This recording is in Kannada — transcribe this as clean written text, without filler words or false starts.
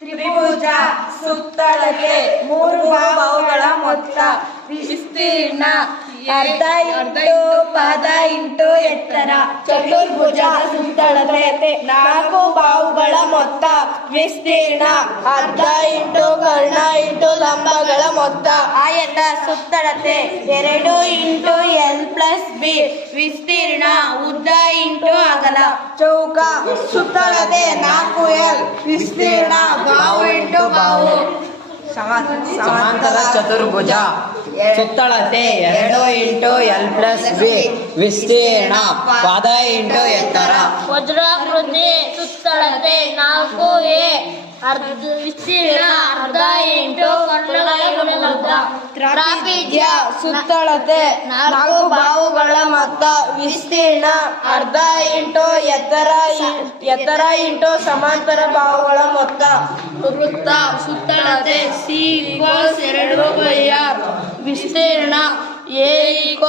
ತ್ರಿಭುಜ ಸುತ್ತಳತೆ ಮೂರು ಬಾಹುಗಳ ಮೊತ್ತ ವಿಸ್ತೀರ್ಣ ಅರ್ಧ ಇಂಟು ಪಾದ ಇಂಟು ಎತ್ತರ. ಚತುರ್ಭುಜ ಸುತ್ತಳತೆ ನಾಲ್ಕು ಬಾಹುಗಳ ಮೊತ್ತ ವಿಸ್ತೀರ್ಣ ಅರ್ಧ ಇಂಟು ಕರ್ಣ ಇಂಟು ಲಂಬಗಳ ಮೊತ್ತ. ಆಯತ ಸುತ್ತಳತೆ 2 ಇಂಟು L+B ವಿಸ್ತೀರ್ಣ ಉದ್ದ ಇಂಟು ಅಗಲ. ಚೌಕ ಸುತ್ತಳತೆ 4L ವಿಸ್ತೀರ್ಣ ಬಾಹು ಇಂಟು ಬಾಹು. ಸಮಾಂತರ ಚತುರ್ಭುಜ ಸುತ್ತಳತೆ 2 ಇಂಟು L+B ವಿಸ್ತೀರ್ಣ ಪಾದ ಇಂಟು ಎತ್ತರ. ವಜ್ರಾಕೃತಿ ಸುತ್ತಳತೆ 4A ವಿಸ್ತೀರ್ಣ ಅರ್ಧ ಇಂಟು ಕರ್ಣಗಳ ಉದ್ದ. ಟ್ರಾಪಿಜ್ಯ ಸುತ್ತಳತೆ 4 ಬಾಹುಗಳ ಮೊತ್ತ ವಿಸ್ತೀರ್ಣ ಅರ್ಧ ಇಂಟು ಎತ್ತರ ಇಂಟು ಸಮಾಂತರ ಬಾಹುಗಳ ಮೊತ್ತ. ವೃತ್ತ ಸುತ್ತಳತೆ C=2πr ವಿಸ್ತೀರ್ಣ A=πr².